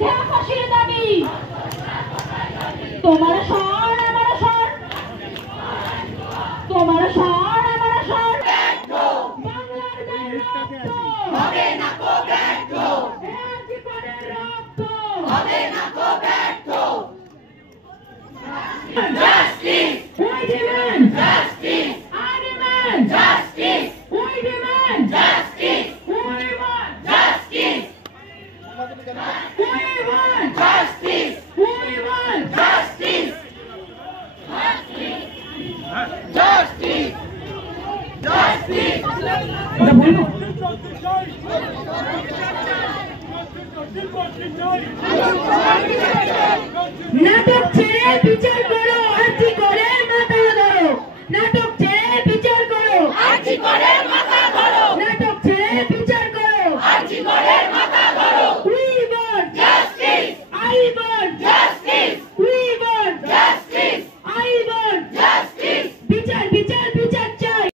উঠে ফাঁসির দাবি তোমার স্বর আমার স্বর তোমার স্বর আমার স্বর বাংলার রক্ত হবে না কো ব্যর্থ জীবনের রক্ত হবে না কো ব্যর্থ Justice! We demand justice! I demand justice! We demand justice! We want justice! We want justice! We want justice! Justice! Justice! নাটক ছেড়ে বিচার